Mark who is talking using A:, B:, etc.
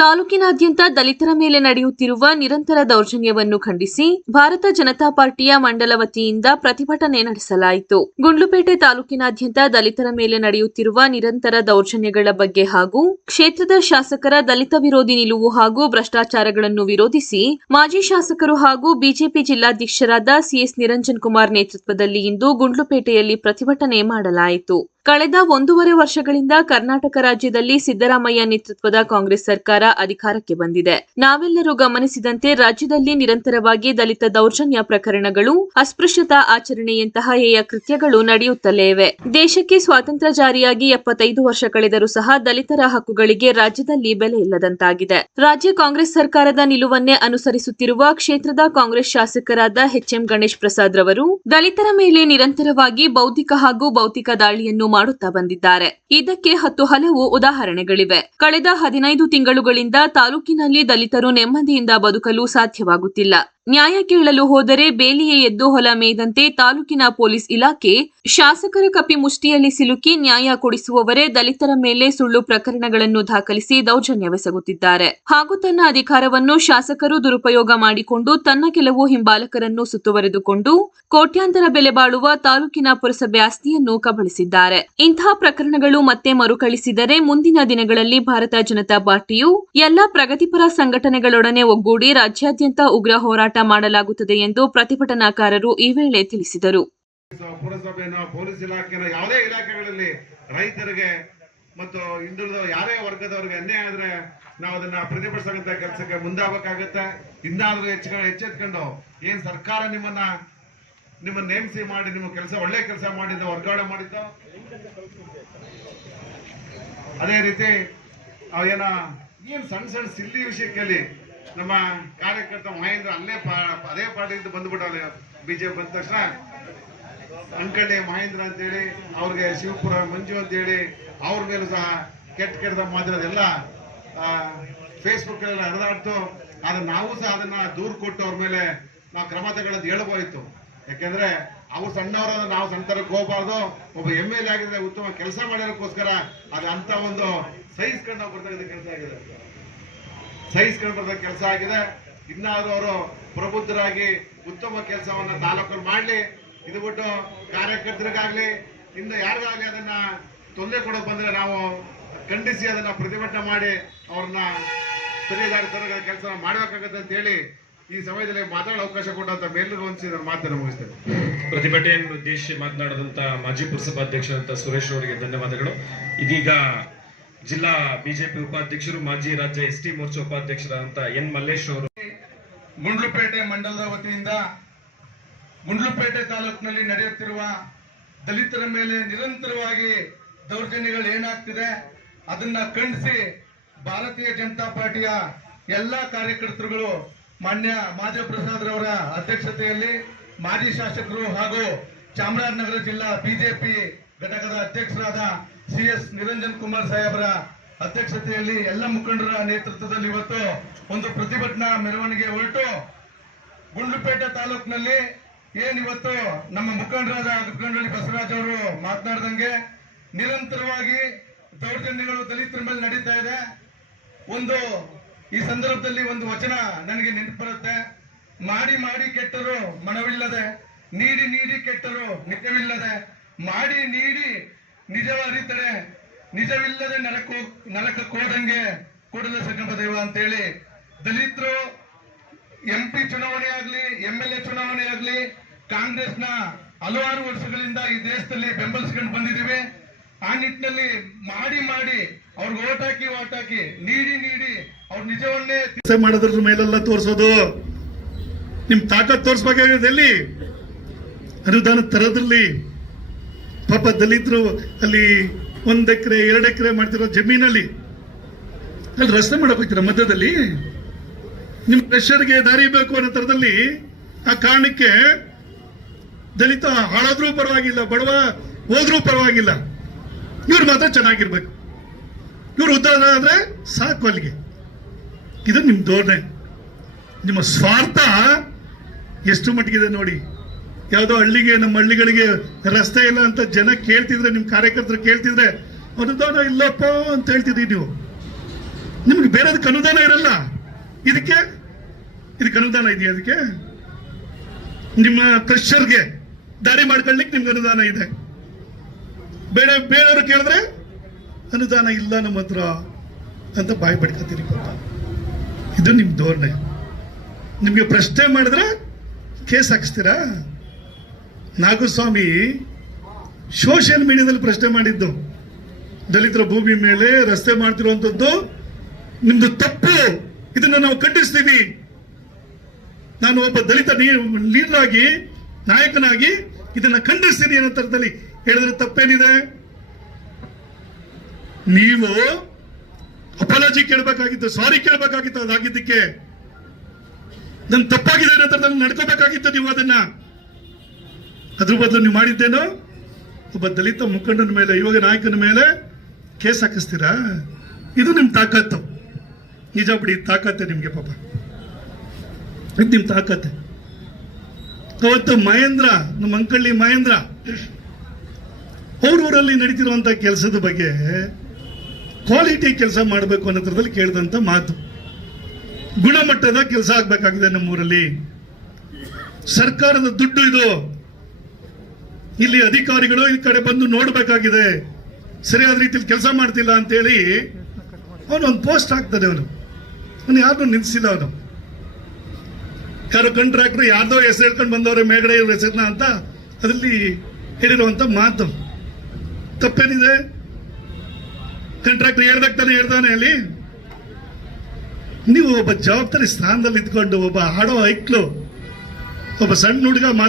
A: ತಾಲೂಕಿನಾದ್ಯಂತ ದಲಿತರ ಮೇಲೆ ನಡೆಯುತ್ತಿರುವ ನಿರಂತರ ದೌರ್ಜನ್ಯವನ್ನು ಖಂಡಿಸಿ ಭಾರತ ಜನತಾ ಪಾರ್ಟಿಯ ಮಂಡಲ ವತಿಯಿಂದ ಪ್ರತಿಭಟನೆ ನಡೆಸಲಾಯಿತು. ಗುಂಡ್ಲುಪೇಟೆ ತಾಲೂಕಿನಾದ್ಯಂತ ದಲಿತರ ಮೇಲೆ ನಡೆಯುತ್ತಿರುವ ನಿರಂತರ ದೌರ್ಜನ್ಯಗಳ ಬಗ್ಗೆ ಹಾಗೂ ಕ್ಷೇತ್ರದ ಶಾಸಕರ ದಲಿತ ವಿರೋಧಿ ನಿಲುವು ಹಾಗೂ ಭ್ರಷ್ಟಾಚಾರಗಳನ್ನು ವಿರೋಧಿಸಿ ಮಾಜಿ ಶಾಸಕರು ಹಾಗೂ ಬಿಜೆಪಿ ಜಿಲ್ಲಾಧ್ಯಕ್ಷರಾದ ಸಿಎಸ್ ನಿರಂಜನ್ ಕುಮಾರ್ ನೇತೃತ್ವದಲ್ಲಿ ಇಂದು ಗುಂಡ್ಲುಪೇಟೆಯಲ್ಲಿ ಪ್ರತಿಭಟನೆ ಮಾಡಲಾಯಿತು. ಕಳೆದ ಒಂದೂವರೆ ವರ್ಷಗಳಿಂದ ಕರ್ನಾಟಕ ರಾಜ್ಯದಲ್ಲಿ ಸಿದ್ದರಾಮಯ್ಯ ನೇತೃತ್ವದ ಕಾಂಗ್ರೆಸ್ ಸರ್ಕಾರ ಅಧಿಕಾರಕ್ಕೆ ಬಂದಿದೆ. ನಾವೆಲ್ಲರೂ ಗಮನಿಸಿದಂತೆ ರಾಜ್ಯದಲ್ಲಿ ನಿರಂತರವಾಗಿ ದಲಿತ ದೌರ್ಜನ್ಯ ಪ್ರಕರಣಗಳು, ಅಸ್ಪೃಶ್ಯತಾ ಆಚರಣೆಯಂತಹ ಹೇಯ ಕೃತ್ಯಗಳು ನಡೆಯುತ್ತಲೇ ಇವೆ. ದೇಶಕ್ಕೆ ಸ್ವಾತಂತ್ರ್ಯ ಜಾರಿಯಾಗಿ ಎಪ್ಪತ್ತೈದು ವರ್ಷ ಕಳೆದರೂ ಸಹ ದಲಿತರ ಹಕ್ಕುಗಳಿಗೆ ರಾಜ್ಯದಲ್ಲಿ ಬೆಲೆ ಇಲ್ಲದಂತಾಗಿದೆ. ರಾಜ್ಯ ಕಾಂಗ್ರೆಸ್ ಸರ್ಕಾರದ ನಿಲುವನ್ನೇ ಅನುಸರಿಸುತ್ತಿರುವ ಕ್ಷೇತ್ರದ ಕಾಂಗ್ರೆಸ್ ಶಾಸಕರಾದ ಎಚ್ಎಂ ಗಣೇಶ್ ಪ್ರಸಾದ್ ರವರು, ದಲಿತರ ಮೇಲೆ ನಿರಂತರವಾಗಿ ಬೌದ್ಧಿಕ ಹಾಗೂ ಭೌತಿಕ ದಾಳಿಯನ್ನು ಮಾಡುತ್ತಾ ಬಂದಿದ್ದಾರೆ. ಇದಕ್ಕೆ ಹತ್ತು ಹಲವು ಉದಾಹರಣೆಗಳಿವೆ. ಕಳೆದ ಹದಿನೈದು ತಿಂಗಳುಗಳಿಂದ ತಾಲೂಕಿನಲ್ಲಿ ದಲಿತರು ನೆಮ್ಮದಿಯಿಂದ ಬದುಕಲು ಸಾಧ್ಯವಾಗುತ್ತಿಲ್ಲ. ನ್ಯಾಯ ಕೇಳಲು ಹೋದರೆ ಬೇಲಿಯೇ ಎದ್ದು ಹೊಲ ಮೇಯ್ದಂತೆ ತಾಲೂಕಿನ ಪೊಲೀಸ್ ಇಲಾಖೆ ಶಾಸಕರ ಕಪಿ ಮುಷ್ಟಿಯಲ್ಲಿ ಸಿಲುಕಿ ನ್ಯಾಯ ಕೊಡಿಸುವವರೇ ದಲಿತರ ಮೇಲೆ ಸುಳ್ಳು ಪ್ರಕರಣಗಳನ್ನು ದಾಖಲಿಸಿ ದೌರ್ಜನ್ಯವೆಸಗುತ್ತಿದ್ದಾರೆ ಹಾಗೂ ತನ್ನ ಅಧಿಕಾರವನ್ನು ಶಾಸಕರು ದುರುಪಯೋಗ ಮಾಡಿಕೊಂಡು ತನ್ನ ಕೆಲವು ಹಿಂಬಾಲಕರನ್ನು ಸುತ್ತುವರೆದುಕೊಂಡು ಕೋಟ್ಯಾಂತರ ಬೆಲೆ ಬಾಳುವ ತಾಲೂಕಿನ ಪುರಸಭೆ ಆಸ್ತಿಯನ್ನು ಕಬಳಿಸಿದ್ದಾರೆ. ಇಂತಹ ಪ್ರಕರಣಗಳು ಮತ್ತೆ ಮರುಕಳಿಸಿದರೆ ಮುಂದಿನ ದಿನಗಳಲ್ಲಿ ಭಾರತ ಜನತಾ ಪಾರ್ಟಿಯು ಎಲ್ಲಾ ಪ್ರಗತಿಪರ ಸಂಘಟನೆಗಳೊಡನೆ ಒಗ್ಗೂಡಿ ರಾಜ್ಯಾದ್ಯಂತ ಉಗ್ರ ಹೋರಾಟ ಮಾಡಲಾಗುತ್ತದೆ ಎಂದು ಪ್ರತಿಭಟನಾಕಾರರು ಈ ವೇಳೆ ತಿಳಿಸಿದರು.
B: ಪುರಸಭೆನೋ ಪೊಲೀಸ್ ಇಲಾಖೆಯ ಯಾವುದೇ ಇಲಾಖೆಗಳಲ್ಲಿ ರೈತರಿಗೆ ಮತ್ತು ಹಿಂದುಳಿದ ಯಾರೇ ವರ್ಗದವರಿಗೆ ಅನ್ಯಾಯ ಆದ್ರೆ ನಾವು ಅದನ್ನ ಪ್ರತಿಭಟಿಸಂತ ಕೆಲಸಕ್ಕೆ ಮುಂದಾಗಬೇಕಾಗತ್ತೆ. ಇನ್ನಾದ್ರೂ ಹೆಚ್ಚು ಎಚ್ಚೆತ್ಕೊಂಡು ಏನ್ ಸರ್ಕಾರ ನಿಮ್ಮನ್ನ ನಿಮ್ಮನ್ನ ನೇಮಿಸಿ ಮಾಡಿ, ನಿಮ್ಮ ಕೆಲಸ ಒಳ್ಳೆ ಕೆಲಸ ಮಾಡಿದ್ದ ವರ್ಗಾವಣೆ ಮಾಡಿದ್ದು ಅದೇ ರೀತಿ ಅವೇನ ಏನ್ ಸಣ್ಣ ಸಣ್ಣ ಸಿಲ್ಲಿ ವಿಷಯಕ್ಕೆ ನಮ್ಮ ಕಾರ್ಯಕರ್ತ ಮಹೇಂದ್ರ ಅಲ್ಲೇ ಅದೇ ಪಾರ್ಟಿಯಿಂದ ಬಂದ್ಬಿಟ್ಟವ್ರೆ. ಬಿಜೆಪಿ ಬಂದ ತಕ್ಷಣ ಅಂಕಡೆ ಮಹೇಂದ್ರ ಅಂತೇಳಿ, ಅವ್ರಿಗೆ ಶಿವಪುರ ಮಂಜು ಅಂತೇಳಿ, ಅವ್ರ ಮೇಲೂ ಸಹ ಕೆಟ್ಟ ಕೆಟ್ಟದ ಮಾತಿರೋದೆಲ್ಲ ಫೇಸ್ಬುಕ್ ಎಲ್ಲ ಹರಿದಾಡ್ತು. ಆದ್ರೆ ನಾವು ಸಹ ಅದನ್ನ ದೂರು ಕೊಟ್ಟು ಅವ್ರ ಮೇಲೆ ನಾವು ಕ್ರಮ ತಗೊಳ್ಳೋದು ಹೇಳಬೋಯ್ತು ಯಾಕೆಂದ್ರೆ ಅವ್ರು ಸಣ್ಣವರನ್ನ ನಾವು ಸಣ್ಣ ಹೋಗ್ಬಾರ್ದು. ಒಬ್ಬ ಎಂ ಎಲ್ ಆಗಿದ್ರೆ ಉತ್ತಮ ಕೆಲಸ ಮಾಡೋದಕ್ಕೋಸ್ಕರ ಅದು ಅಂತ ಒಂದು ಸಹಿಸ್ಕೊಂಡು ನಾವು ಬರ್ತಕ್ಕಂಥ ಕೆಲಸ ಆಗಿದೆ. ಸಹಿಸ್ಕೊಂಡು ಕೆಲಸ ಆಗಿದೆ. ಇನ್ನಾದ್ರೂ ಅವರು ಪ್ರಬುದ್ಧರಾಗಿ ಉತ್ತಮ ಕೆಲಸವನ್ನು ತಾಲೂಕಲ್ಲಿ ಮಾಡಲಿ. ಇದು ಬಿಟ್ಟು ಕಾರ್ಯಕರ್ತರಿಗಾಗಲಿ, ಇನ್ನು ಯಾರಿಗಾಗಲಿ ಅದನ್ನ ತೊಂದರೆ ಕೊಡೋಕೆ ಬಂದ್ರೆ ನಾವು ಖಂಡಿಸಿ ಅದನ್ನ ಪ್ರತಿಭಟನೆ ಮಾಡಿ ಅವ್ರನ್ನ ಸರಿಯಾದ ತರಗ ಕೆಲಸ ಮಾಡಬೇಕಾಗತ್ತೆ ಅಂತ ಹೇಳಿ ಈ ಸಮಯದಲ್ಲಿ ಮಾತಾಡೋ ಅವಕಾಶ ಕೊಟ್ಟಂತ ಮೇಲೂ ಹೊಂದಿಸಿ ನಾನು ಮಾತನ್ನು ಮುಗಿಸ್ತೇನೆ.
C: ಪ್ರತಿಭಟನೆಯನ್ನು ಉದ್ದೇಶಿಸಿ ಮಾತನಾಡಿದಂತ ಮಾಜಿ ಪುರಸಭಾಧ್ಯಕ್ಷರಂತ ಸುರೇಶ್ ಅವರಿಗೆ ಧನ್ಯವಾದಗಳು. ಇದೀಗ ಜಿಲ್ಲಾ ಬಿಜೆಪಿ ಉಪಾಧ್ಯಕ್ಷರು, ಮಾಜಿ ರಾಜ್ಯ ಎಸ್ ಟಿ ಮೋರ್ಚಾ ಉಪಾಧ್ಯಕ್ಷರಾದಂತ ಎನ್ ಮಲ್ಲೇಶ್ ಅವರು.
D: ಗುಂಡ್ಲುಪೇಟೆ ಮಂಡಲದ ವತಿಯಿಂದ ಗುಂಡ್ಲುಪೇಟೆ ತಾಲೂಕಿನಲ್ಲಿ ನಡೆಯುತ್ತಿರುವ ದಲಿತರ ಮೇಲೆ ನಿರಂತರವಾಗಿ ದೌರ್ಜನ್ಯಗಳು ಏನಾಗ್ತಿದೆ, ಅದನ್ನ ಖಂಡಿಸಿ ಭಾರತೀಯ ಜನತಾ ಪಾರ್ಟಿಯ ಎಲ್ಲಾ ಕಾರ್ಯಕರ್ತರುಗಳು ಮಾನ್ಯ ಮಾಧವ ಪ್ರಸಾದ್ ರವರ ಅಧ್ಯಕ್ಷತೆಯಲ್ಲಿ ಮಾಜಿ ಶಾಸಕರು ಹಾಗೂ ಚಾಮರಾಜನಗರ ಜಿಲ್ಲಾ ಬಿಜೆಪಿ ಘಟಕದ ಅಧ್ಯಕ್ಷರಾದ ಸಿ ಎಸ್ ನಿರಂಜನ್ ಕುಮಾರ್ ಸಾಹೇಬರ ಅಧ್ಯಕ್ಷತೆಯಲ್ಲಿ ಎಲ್ಲ ಮುಖಂಡರ ನೇತೃತ್ವದಲ್ಲಿ ಇವತ್ತು ಒಂದು ಪ್ರತಿಭಟನಾ ಮೆರವಣಿಗೆ ಹೊರಟು. ಗುಂಡ್ಲುಪೇಟೆ ತಾಲೂಕಿನಲ್ಲಿ ಏನಿವತ್ತು ನಮ್ಮ ಮುಖಂಡರಾದ ಗುಡ್ಗಂಡಳ್ಳಿ ಬಸವರಾಜ್ ಅವರು ಮಾತನಾಡಿದಂಗೆ ನಿರಂತರವಾಗಿ ದೌರ್ಜನ್ಯಗಳು ದಲಿತರ ಮೇಲೆ ನಡೀತಾ ಇದೆ. ಒಂದು ಈ ಸಂದರ್ಭದಲ್ಲಿ ಒಂದು ವಚನ ನನಗೆ ನೆನಪು ಬರುತ್ತೆ ಮಾಡಿ ಮಾಡಿ ಕೆಟ್ಟರು ಮನವಿಲ್ಲದೆ, ನೀಡಿ ನೀಡಿ ಕೆಟ್ಟರು ನಿಜವಿಲ್ಲದೆ ಮಾಡಿ ನೀಡಿ ನಿಜವರಿತರೆ ನಿಜವಿಲ್ಲದೆ ನರಕ ನರಕಕ್ಕೆ ಹೋದಂಗೆ ಕೂಡಲ ಸಂಗಮ ದೇವ ಅಂತೇಳಿ ದಲಿತರು ಎಂ ಪಿ ಚುನಾವಣೆ ಆಗಲಿ, ಎಂ ಎಲ್ ಎ ಚುನಾವಣೆ ಆಗಲಿ, ಕಾಂಗ್ರೆಸ್ನ ಹಲವಾರು ವರ್ಷಗಳಿಂದ ಈ ದೇಶದಲ್ಲಿ ಬೆಂಬಲಿಸ್ಕೊಂಡು ಬಂದಿದ್ದೀವಿ. ಆ ನಿಟ್ಟಿನಲ್ಲಿ ಮಾಡಿ ಮಾಡಿ ಅವ್ರಿಗೆ ಓಟ್ ಹಾಕಿ ಓಟ್ ಹಾಕಿ ನೀಡಿ ನೀಡಿ ಅವ್ರ ನಿಜವನ್ನೇ
E: ಕೆಲಸ ಮಾಡೋದ್ರ ಮೇಲೆಲ್ಲ ತೋರಿಸೋದು. ನಿಮ್ ತಾಕತ್ ತೋರಿಸ್ಬೇಕಾಗಿದೆ ಎಲ್ಲಿ? ಅನುದಾನ ತರೋದ್ರಲ್ಲಿ ಪಾಪ ದಲಿತರು ಅಲ್ಲಿ ಒಂದು ಎಕರೆ, ಎರಡು ಎಕರೆ ಮಾಡ್ತಿರೋ ಜಮೀನಲ್ಲಿ. ಅಲ್ಲಿ ರಸ್ತೆ ಮಾಡಕ್ ಮಧ್ಯದಲ್ಲಿ? ನಿಮ್ಮ ಪ್ರೆಷರ್ಗೆ ದಾರಿ ಬೇಕು ಅನ್ನೋ ತರದಲ್ಲಿ ಆ ಕಾರಣಕ್ಕೆ ದಲಿತ ಹಾಳಾದ್ರೂ ಪರವಾಗಿಲ್ಲ, ಬಡವ ಹೋದ್ರೂ ಪರವಾಗಿಲ್ಲ. ಇವ್ರು ಮಾತ್ರ ಚೆನ್ನಾಗಿರ್ಬೇಕು. ಇವ್ರು ಉದ್ದಾರ ಆದರೆ ಸಾಕು ಅಲ್ಲಿಗೆ. ಇದು ನಿಮ್ಮ ಧೋರಣೆ. ನಿಮ್ಮ ಸ್ವಾರ್ಥ ಎಷ್ಟು ಮಟ್ಟಿಗಿದೆ ನೋಡಿ. ಯಾವುದೋ ಹಳ್ಳಿಗೆ, ನಮ್ಮ ಹಳ್ಳಿಗಳಿಗೆ ರಸ್ತೆ ಇಲ್ಲ ಅಂತ ಜನ ಕೇಳ್ತಿದ್ರೆ ನಿಮ್ಮ ಕಾರ್ಯಕರ್ತರು ಕೇಳ್ತಿದ್ರೆ ಅನುದಾನ ಇಲ್ಲಪ್ಪ ಅಂತ ಹೇಳ್ತಿದ್ರಿ ನೀವು. ನಿಮ್ಗೆ ಬೇರೆದಕ್ಕೆ ಅನುದಾನ ಇರಲ್ಲ. ಇದಕ್ಕೆ ಇದಕ್ಕೆ ಅನುದಾನ ಇದೆಯಾ ಅದಕ್ಕೆ? ನಿಮ್ಮ ಕ್ರಷರ್ಗೆ ದಾರಿ ಮಾಡ್ಕೊಳ್ಳಿಕ್ಕೆ ನಿಮ್ಗೆ ಅನುದಾನ ಇದೆ. ಬೇರೆ, ಬೇರೆಯವರು ಕೇಳಿದ್ರೆ, ಅನುದಾನ ಇಲ್ಲ ನಮ್ಮ ಹತ್ರ ಅಂತ ಬಾಯಿ ಪಡ್ಕೊತೀರಿ ಇದು ನಿಮ್ಮ ಧೋರಣೆ. ನಿಮಗೆ ಪ್ರಶ್ನೆ ಮಾಡಿದ್ರೆ ಕೇಸ್ ಹಾಕಿಸ್ತೀರಾ? ನಾಗಸ್ವಾಮಿ ಸೋಷಿಯಲ್ ಮೀಡಿಯಾದಲ್ಲಿ ಪ್ರಶ್ನೆ ಮಾಡಿದ್ದು, ದಲಿತರ ಭೂಮಿ ಮೇಲೆ ರಸ್ತೆ ಮಾಡ್ತಿರುವಂತದ್ದು ನಿಮ್ದು ತಪ್ಪು, ಇದನ್ನು ನಾವು ಖಂಡಿಸ್ತೀವಿ. ನಾನು ಒಬ್ಬ ದಲಿತ ಲೀಡರ್ ಆಗಿ ನಾಯಕನಾಗಿ ಇದನ್ನ ಖಂಡಿಸ್ತೀನಿ ಅನ್ನೋ ತರದಲ್ಲಿ ಹೇಳಿದ್ರೆ ತಪ್ಪೇನಿದೆ? ನೀವು ಅಪಾಲಜಿ ಕೇಳಬೇಕಾಗಿತ್ತು, ಸಾರಿ ಕೇಳಬೇಕಾಗಿತ್ತು, ಅದಾಗಿದ್ದಕ್ಕೆ. ನನ್ ತಪ್ಪಾಗಿದೆ ಅನ್ನೋ ತರದಲ್ಲಿ ನಡ್ಕೋಬೇಕಾಗಿತ್ತು ನೀವು ಅದನ್ನ. ಅದ್ರ ಬದಲು ನೀವು ಮಾಡಿದ್ದೇನೋ? ಒಬ್ಬ ದಲಿತ ಮುಖಂಡನ ಮೇಲೆ ಯುವ ನಾಯಕನ ಮೇಲೆ ಕೇಸ್ ಹಾಕಿಸ್ತೀರಾ? ಇದು ನಿಮ್ಮ ತಾಕತ್ತು. ನಿಜ ಬಿಡಿ ತಾಕತ್ತೆ ನಿಮ್ಗೆ ಪಾಪ. ಇದು ನಿಮ್ಮ ತಾಕತ್ತೆ. ಅವತ್ತು ಮಹೇಂದ್ರ, ನಮ್ಮ ಅಂಕಳ್ಳಿ ಮಹೇಂದ್ರ ಅವ್ರೂರಲ್ಲಿ ನಡೀತಿರುವಂತ ಕೆಲಸದ ಬಗ್ಗೆ ಕ್ವಾಲಿಟಿ ಕೆಲಸ ಮಾಡಬೇಕು ಅನ್ನೋ ಕೇಳಿದಂತ ಮಾತು. ಗುಣಮಟ್ಟದ ಕೆಲಸ ಆಗ್ಬೇಕಾಗಿದೆ ನಮ್ಮೂರಲ್ಲಿ. ಸರ್ಕಾರದ ದುಡ್ಡು ಇದು. ಇಲ್ಲಿ ಅಧಿಕಾರಿಗಳು ಈ ಕಡೆ ಬಂದು ನೋಡ್ಬೇಕಾಗಿದೆ. ಸರಿಯಾದ ರೀತಿಯಲ್ಲಿ ಕೆಲಸ ಮಾಡ್ತಿಲ್ಲ ಅಂತೇಳಿ ಅವನು ಒಂದು ಪೋಸ್ಟ್ ಹಾಕ್ತಾನೆ ಅವನು. ಅವನು ಯಾರನ್ನೂ ನಿಲ್ಲಿಸಿಲ್ಲ ಅವನು. ಯಾರು ಕಾಂಟ್ರಾಕ್ಟರ್ ಯಾರ್ದೋ ಹೆಸರು ಹೇಳ್ಕೊಂಡು ಬಂದವ್ರೆ ಮೇಗಡೆ ಇವ್ರ ಹೆಸರನ್ನ ಅಂತ ಅದರಲ್ಲಿ ಹೇಳಿರುವಂತ ಮಾತು. ತಪ್ಪೇನಿದೆ? ಕಂಟ್ರಾಕ್ಟರ್ ಹೇಳ್ದಾಗ ಹೇಳ್ದಾನೆ ಹೇಳ್ತಾನೆ ಅಲ್ಲಿ ನೀವು ಒಬ್ಬ ಜವಾಬ್ದಾರಿ ಸ್ಥಾನದಲ್ಲಿ ಇದ್ಕೊಂಡು ಒಬ್ಬ ಹಾಡೋ ಐಕ್ಲು ಒಬ್ಬ ಸಣ್ಣ ಹುಡುಗ